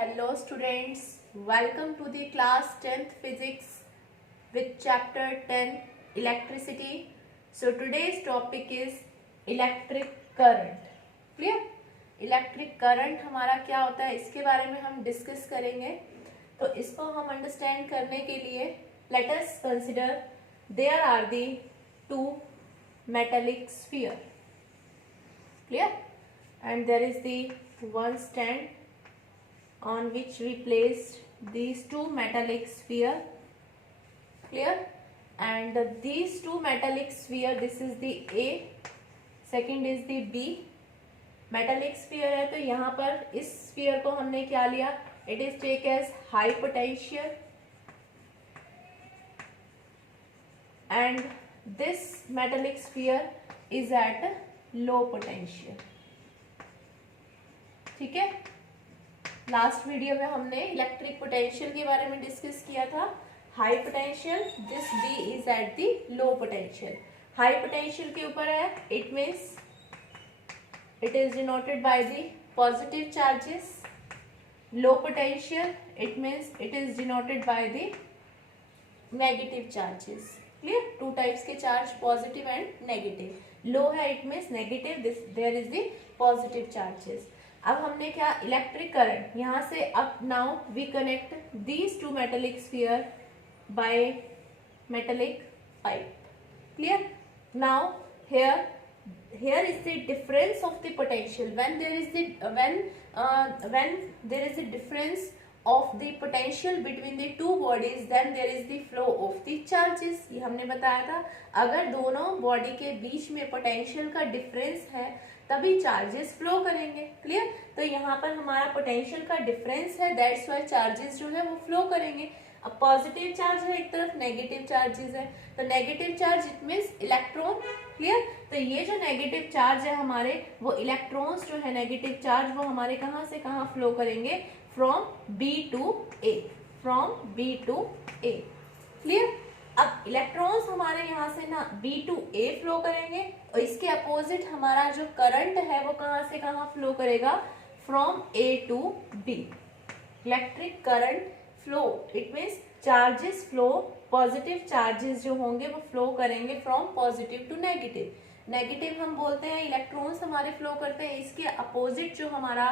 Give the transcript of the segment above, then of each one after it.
Hello students, welcome to the class 10th physics with chapter 10 electricity. So today's topic is electric current. Clear? Electric current हमारा क्या होता है इसके बारे में हम डिस्कस करेंगे. तो इसको हम अंडरस्टैंड करने के लिए let us consider there are the two metallic sphere. Clear? And there is the one stand on which we placed these two metallic sphere. Clear? And these two metallic sphere, this is the A, second is the B. metallic sphere है तो यहाँ पर इस sphere को हमने क्या लिया? It is take as high potential and this metallic sphere is at low potential. ठीक है. लास्ट वीडियो में हमने इलेक्ट्रिक पोटेंशियल के बारे में डिस्कस किया था. High potential, this B is at the low potential. High potential के ऊपर है, it means it is denoted by the positive charges. Low potential, it means it is denoted by the negative charges. Clear? Two types के charge, positive and negative. Low है, it means negative, this there is the positive charges. अब हमने क्या, electric current यहां से अब now we connect these to metallic sphere by metallic pipe. Clear? Now here is the difference of the potential. When there is the difference of the potential between the two bodies, then there is the flow of the charges. ये हमने बताया था, अगर दोनों body के बीच में potential का difference है तभी चार्जेस फ्लो करेंगे. क्लियर? तो यहाँ पर हमारा पोटेंशियल का डिफरेंस है, दैट्स वाई चार्जेस जो है वो फ्लो करेंगे. अब पॉजिटिव चार्ज है एक तरफ, नेगेटिव चार्जेस है. तो negative charge it means electron. Clear? तो ये जो नेगेटिव चार्ज है हमारे, वो इलेक्ट्रॉन्स जो है नेगेटिव चार्ज वो हमारे कहाँ से कहाँ फ्लो करेंगे? From B to A. From B to A. Clear? अब इलेक्ट्रॉन्स हमारे यहाँ से ना बी टू ए फ्लो करेंगे और इसके अपोजिट हमारा जो करंट है वो कहाँ से कहाँ फ्लो करेगा? From A to B. Electric current flow, it means charges flow, positive charges जो होंगे वो फ्लो करेंगे from positive to negative. Negative हम बोलते हैं इलेक्ट्रॉन्स हमारे फ्लो करते हैं, इसके अपोजिट जो हमारा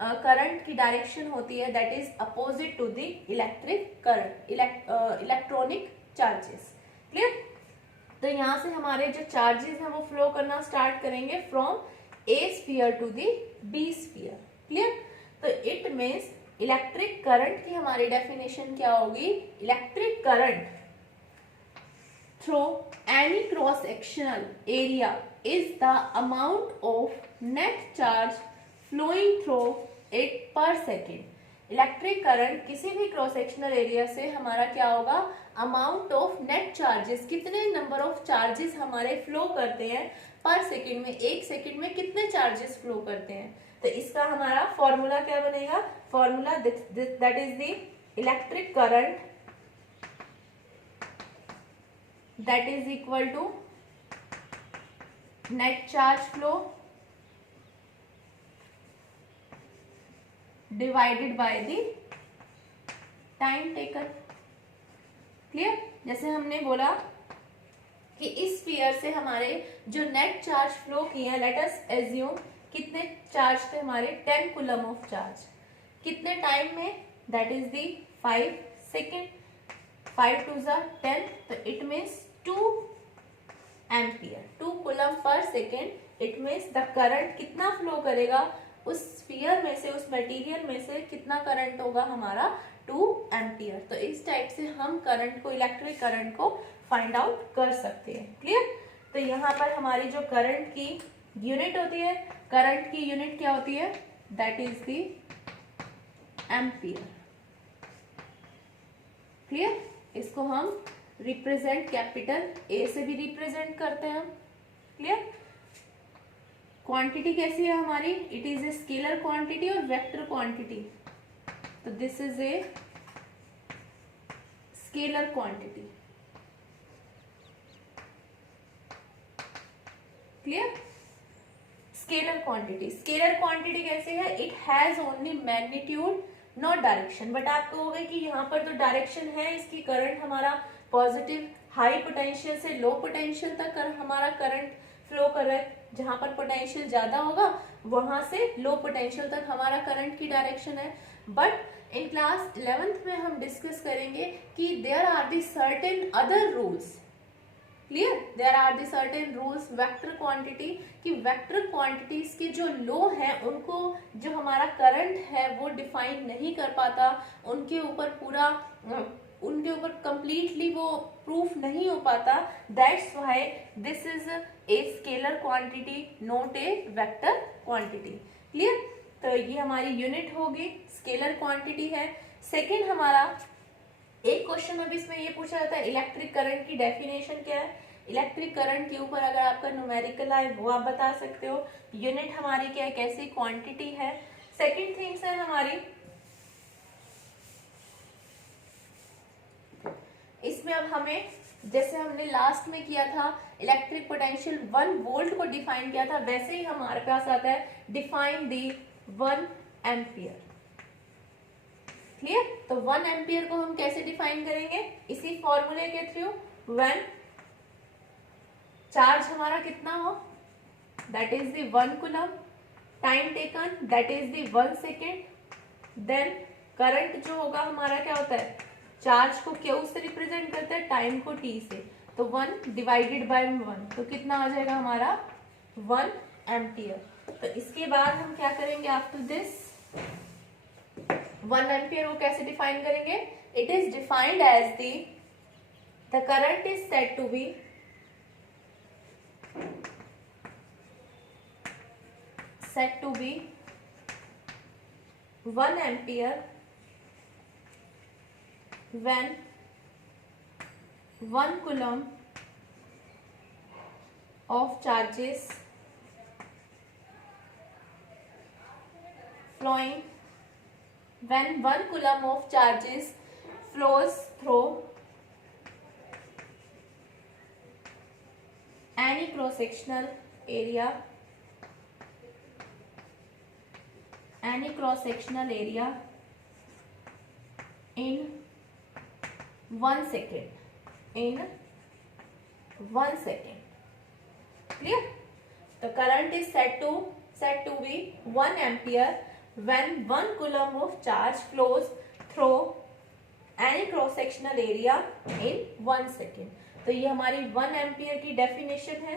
करंट की डायरेक्शन होती है that is opposite to the electric current, electronic charges. Clear? तो यहाँ से हमारे जो चार्जेस हैं वो फ्लो करना स्टार्ट करेंगे from A sphere to the B sphere. Clear? तो इट मीन्स इलेक्ट्रिक करंट की हमारी डेफिनेशन क्या होगी? Electric current through any cross sectional area is the amount of net charge flowing through it per second. Electric current किसी भी cross sectional area से हमारा क्या होगा? अमाउंट ऑफ नेट चार्जेस, कितने नंबर ऑफ चार्जेस हमारे फ्लो करते हैं पर सेकेंड में, एक सेकेंड में कितने चार्जेस फ्लो करते हैं. तो इसका हमारा फॉर्मूला क्या बनेगा? Formula that is the electric current that is equal to net charge flow divided by the time taken. Clear? जैसे हमने बोला कि इस स्फीयर से हमारे जो नेट चार्ज फ्लो किए हैं, लेट अस एज्यूम कितने चार्ज थे हमारे? 10 कूलम ऑफ चार्ज. कितने टाइम में? That is the 5 second. 5 to 10, तो it means 2 ampere, 2 coulomb per second. It means the current कितना फ्लो करेगा उस स्फीयर में से, उस मटेरियल में से कितना करंट होगा हमारा? 2 एम्पियर. तो इस टाइप से हम करंट को, इलेक्ट्रिक करंट को फाइंड आउट कर सकते हैं. क्लियर? तो यहाँ पर हमारी जो करंट की यूनिट होती है, करंट की यूनिट क्या होती है? That is the ampere. Clear? इसको हम रिप्रेजेंट कैपिटल ए से भी रिप्रेजेंट करते हैं. क्लियर? क्वांटिटी कैसी है हमारी? It is a scalar quantity और वेक्टर क्वांटिटी. तो this is a scalar quantity. Clear? Scalar quantity कैसे है? It has only magnitude not direction, but आप कहोगे कि यहाँ पर तो डायरेक्शन है, इसकी करंट हमारा पॉजिटिव हाई पोटेंशियल से लो पोटेंशियल तक हमारा करंट फ्लो कर रहा है, जहां पर पोटेंशियल ज्यादा होगा वहां से लो पोटेंशियल तक हमारा करंट की डायरेक्शन है। बट इन क्लास 11th में हम डिस्कस करेंगे कि there are the certain other rules, clear, there are the certain rules vector quantity, कि वेक्टर क्वांटिटीज के जो लो हैं उनको जो हमारा करंट है वो डिफाइन नहीं कर पाता, उनके ऊपर कंप्लीटली वो प्रूफ नहीं हो पाता, that's why this is a scalar quantity not a vector quantity, clear. तो ये हमारी यूनिट होगी, स्केलर क्वांटिटी है। सेकेंड हमारा एक क्वेश्चन अब इसमें ये पूछा जाता है इलेक्ट्रिक करंट की डेफिनेशन क्या है। इलेक्ट्रिक करंट के ऊपर अगर आपका न्यूमेरिकल आए वो आप बता सकते हो। यूनिट हमारी क्या है, कैसी क्वांटिटी है। सेकंड थिंग्स है हमारी, इसमें अब हमें जैसे हमने लास्ट में किया था इलेक्ट्रिक पोटेंशियल 1 वोल्ट को डिफाइन किया था, वैसे ही हमारे पास आता है डिफाइन दी 1 एम्पियर, क्लियर। तो 1 एम्पियर को हम कैसे डिफाइन करेंगे, इसी फॉर्मूले के थ्रू, व्हेन चार्ज हमारा कितना हो, that is the 1 coulomb, time taken that is the 1 second, then current जो होगा हमारा क्या होता है, चार्ज को क्यू से रिप्रेजेंट करते हैं, टाइम को टी से, तो 1 डिवाइडेड बाय 1, तो कितना आ जाएगा हमारा 1 एम्पियर। तो इसके बाद हम क्या करेंगे आफ्टर दिस, 1 एम्पियर को कैसे डिफाइन करेंगे, it is defined as the current is said to be said to be 1 ampere when 1 coulomb of charges flowing, when 1 coulomb of charges flows through any cross-sectional area, any cross-sectional area in 1 second, in 1 second, clear. The current is said to be 1 ampere when 1 coulomb of charge flows through any cross-sectional area in 1 second. तो ये हमारी 1 ampere की definition है,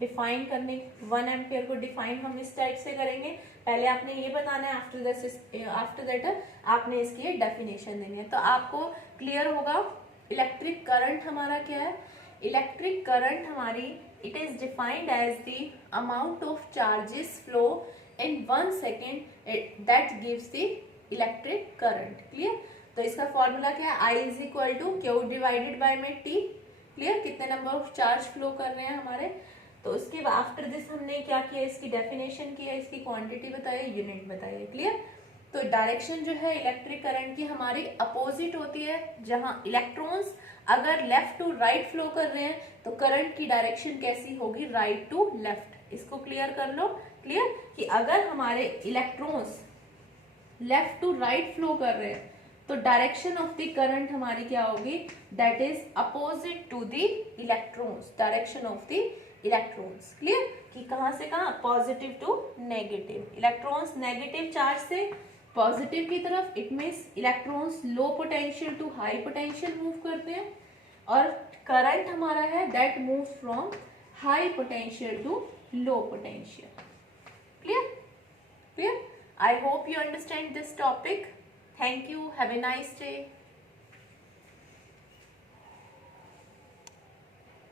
define करने 1 ampere को define हम इस type से करेंगे। पहले आपने ये बताना है, आफ्टर दैट आपने इसकी डेफिनेशन देनी है। तो आपको क्लियर होगा इलेक्ट्रिक करंट हमारा क्या है। इलेक्ट्रिक करंट हमारी it is defined as the amount of charges flow in 1 second that gives the electric current, clear. तो इसका फॉर्मूला क्या है, I is equal to Q divided by में टी, क्लियर, कितने नंबर ऑफ चार्ज फ्लो कर रहे हैं हमारे। तो उसके बाद आफ्टर दिस हमने क्या किया, इसकी डेफिनेशन किया, इसकी क्वांटिटी बताई, यूनिट बताई, क्लियर। तो डायरेक्शन जो है इलेक्ट्रिक करंट की हमारी अपोजिट होती है, जहां इलेक्ट्रॉन्स अगर लेफ्ट टू राइट फ्लो कर रहे हैं तो करंट की डायरेक्शन कैसी होगी, राइट टू लेफ्ट। इसको क्लियर कर लो, क्लियर, कि अगर हमारे electrons left to right flow कर रहे हैं तो डायरेक्शन ऑफ द करंट हमारी क्या होगी, that is opposite to the electrons, direction of the electrons, clear, कि कहां से कहां, positive to negative. Electrons negative charge से पॉजिटिव की तरफ, it means electrons low potential to high potential move करते हैं, और करंट हमारा है that move from high potential to low potential, clear, clear. I hope you understand this topic. Thank you. Have a nice day.